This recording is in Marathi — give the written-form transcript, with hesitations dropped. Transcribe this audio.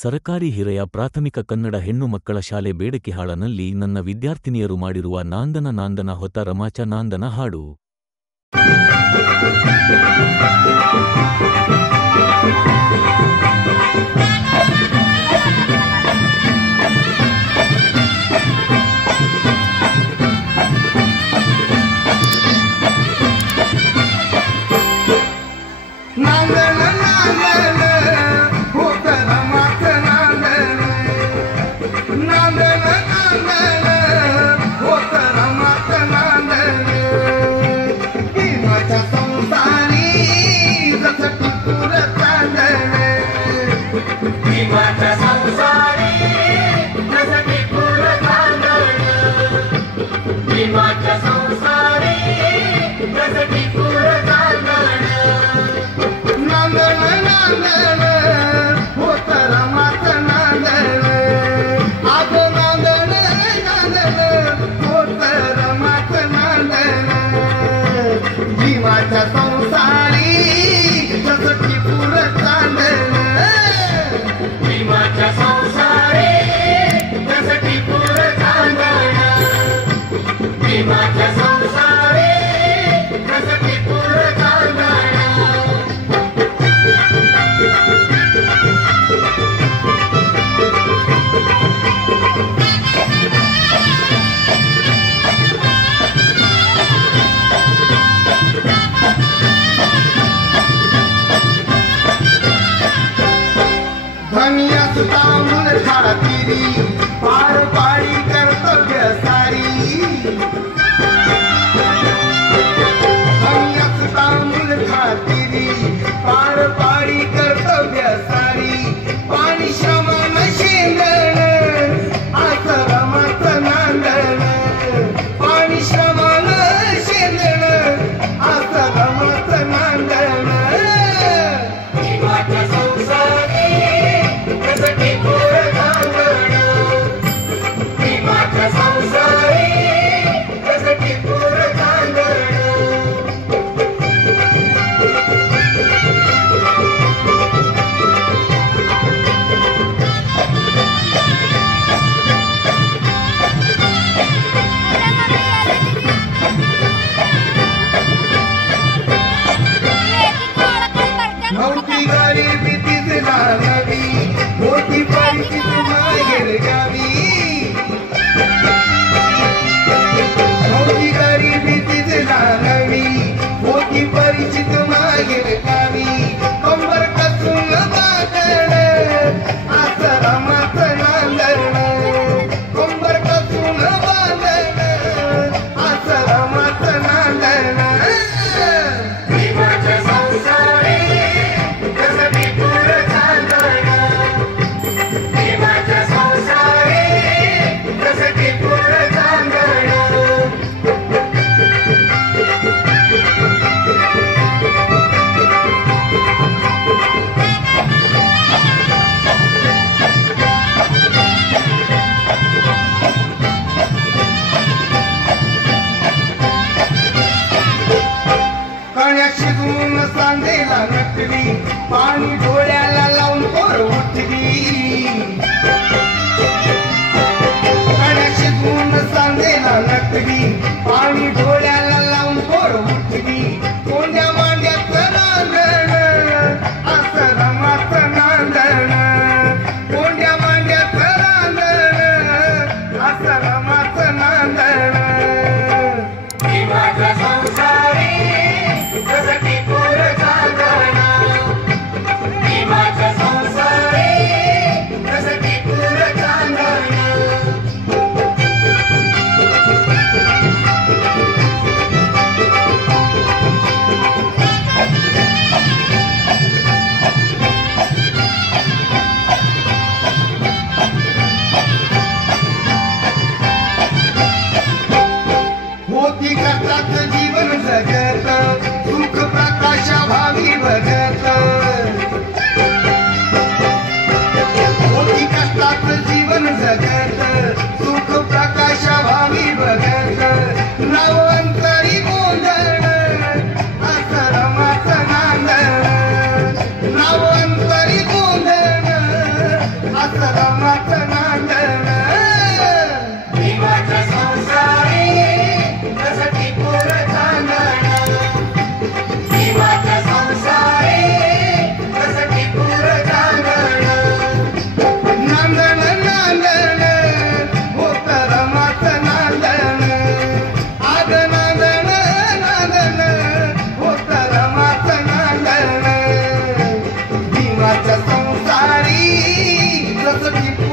ಸರಕಾರಿ ಹಿರಿಯ ಪ್ರಾಥಮಿಕ ಕನ್ನಡ ಹೆಣ್ಣು ಮಕ್ಕಳ ಶಾಲೆ ಬೇಡಕಿಹಾಳನಲ್ಲಿ ನನ್ನ ವಿದ್ಯಾರ್ಥಿನಿಯರು ಮಾಡಿರುವ ನಾಂದನ ನಾಂದನ ಹೊತ್ತ ರಮಾಚ ನಾಂದನ ಹಾಡು. पार पाड़ी कर्तव्य सारी मूल खातिरी पार पाड़ी कर्तव्य सारी पाणी श्रमण शेंदण असं रमत नांदण पाणी श्रमण शेंदण असं रमत नांदण पाणी डोळ्याला लावून पोर उठली शिकून सांगेला नटली पाणी डोळ्याला लावून पोर उठली कोण्या मांड्यात नांदण असं रमात नांदण कोण्या मांड्यात नांदण असं रमात नांदण माझा संसारी जसं पोर चांदण जीवन जगत सुख प्रकाशा भावी भगत कष्टात जीवन जगत सुख प्रकाशा भावी भगत नावंतरी गोंधळ असं रमात नांदण नावंतरी गोंधळ रमाचं नांदण भीमाच्या संसारी जसं टिपूर चांदण भीमाच्या संसारी जसं टिपूर चांदण नांदण नांदण होत रमाचं नांदण आग नांदण नांदण होत रमाचं नांदण भीमाच्या संसारी जसं टिपूर